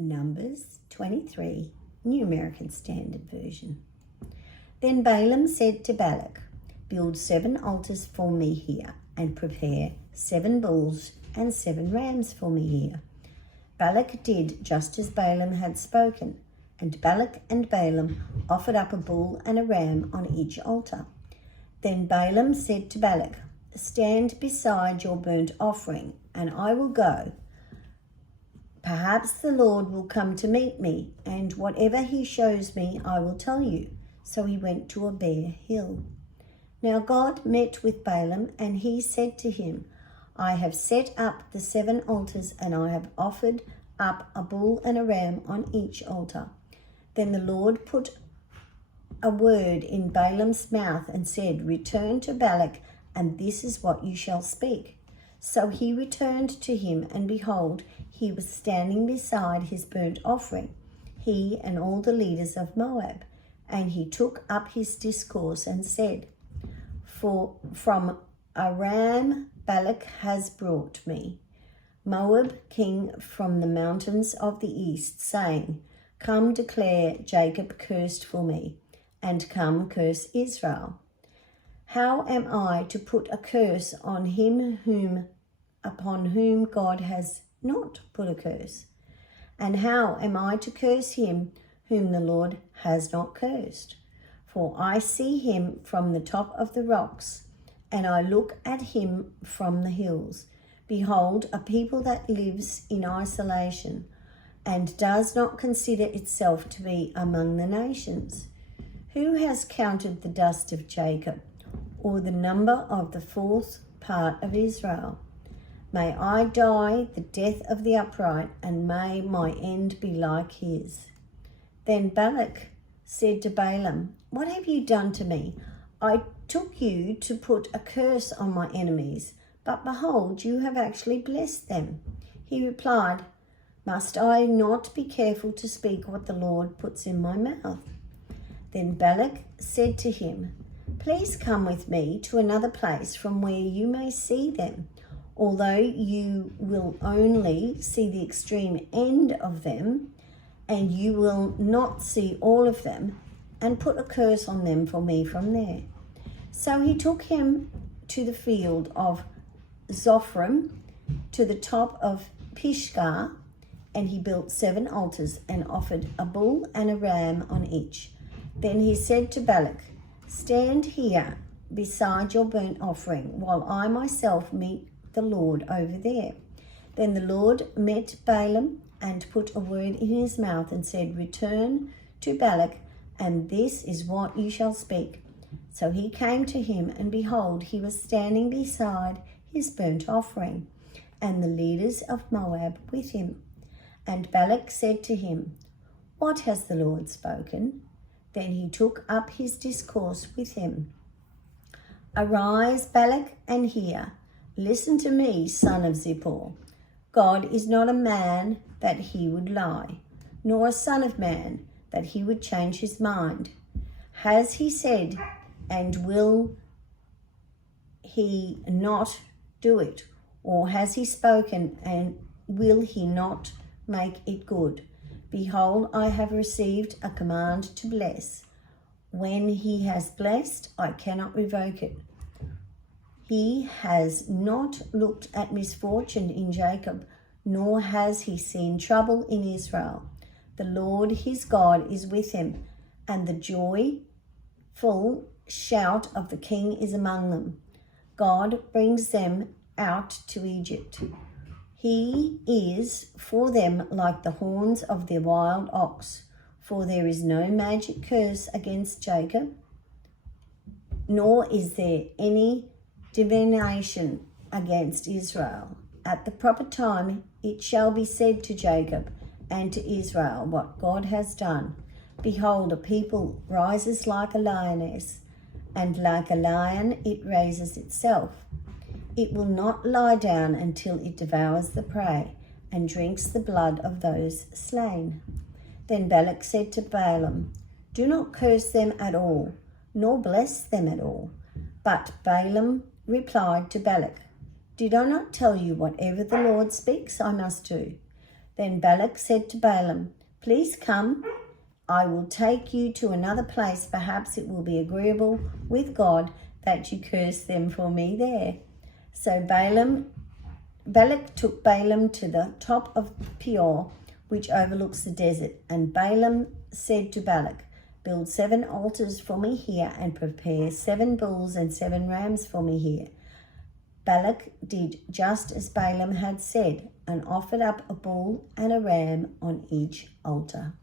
Numbers 23, New American Standard Version. Then Balaam said to Balak, "Build 7 altars for me here, and prepare 7 bulls and 7 rams for me here." Balak did just as Balaam had spoken, and Balak and Balaam offered up a bull and a ram on each altar. Then Balaam said to Balak, "Stand beside your burnt offering, and I will go. Perhaps the Lord will come to meet me, and whatever he shows me, I will tell you." So he went to a bare hill. Now God met with Balaam, and he said to him, "I have set up the 7 altars, and I have offered up a bull and a ram on each altar." Then the Lord put a word in Balaam's mouth and said, "Return to Balak, and this is what you shall speak." So he returned to him, and behold, he was standing beside his burnt offering, he and all the leaders of Moab. And he took up his discourse and said, From Aram Balak has brought me, Moab king from the mountains of the east, saying, Come declare Jacob cursed for me, and come curse Israel. How am I to put a curse on him upon whom God has not put a curse? And how am I to curse him whom the Lord has not cursed? For I see him from the top of the rocks, and I look at him from the hills. Behold, a people that lives in isolation, and does not consider itself to be among the nations. Who has counted the dust of Jacob, or the number of the 4th part of Israel? May I die the death of the upright, and may my end be like his. Then Balak said to Balaam, What have you done to me? I took you to put a curse on my enemies, but behold, you have actually blessed them. He replied, Must I not be careful to speak what the Lord puts in my mouth? Then Balak said to him, Please come with me to another place from where you may see them, although you will only see the extreme end of them, and you will not see all of them, and put a curse on them for me from there. So he took him to the field of Zophrim, to the top of Pisgah, and he built 7 altars and offered a bull and a ram on each. Then he said to Balak, Stand here beside your burnt offering, while I myself meet the Lord over there. Then the Lord met Balaam and put a word in his mouth and said, Return to Balak, and this is what you shall speak. So he came to him, and behold, he was standing beside his burnt offering, and the leaders of Moab with him. And Balak said to him, What has the Lord spoken? Then he took up his discourse with him. Arise, Balak, and hear. Listen to me, son of Zippor. God is not a man that he would lie, nor a son of man that he would change his mind. Has he said, and will he not do it? Or has he spoken, and will he not make it good? Behold, I have received a command to bless. When he has blessed, I cannot revoke it. He has not looked at misfortune in Jacob, nor has he seen trouble in Israel. The Lord his God is with him, and the joyful shout of the king is among them. God brings them out to Egypt. He is for them like the horns of the wild ox, for there is no magic curse against Jacob, nor is there any divination against Israel. At the proper time it shall be said to Jacob and to Israel what God has done. Behold, a people rises like a lioness, and like a lion it raises itself. It will not lie down until it devours the prey and drinks the blood of those slain. Then Balak said to Balaam, Do not curse them at all, nor bless them at all. But Balaam replied to Balak, Did I not tell you whatever the Lord speaks I must do? Then Balak said to Balaam, "Please come. I will take you to another place. Perhaps it will be agreeable with God that you curse them for me there." So Balak took Balaam to the top of Peor, which overlooks the desert. And Balaam said to Balak, "Build 7 altars for me here and prepare 7 bulls and 7 rams for me here." Balak did just as Balaam had said and offered up a bull and a ram on each altar.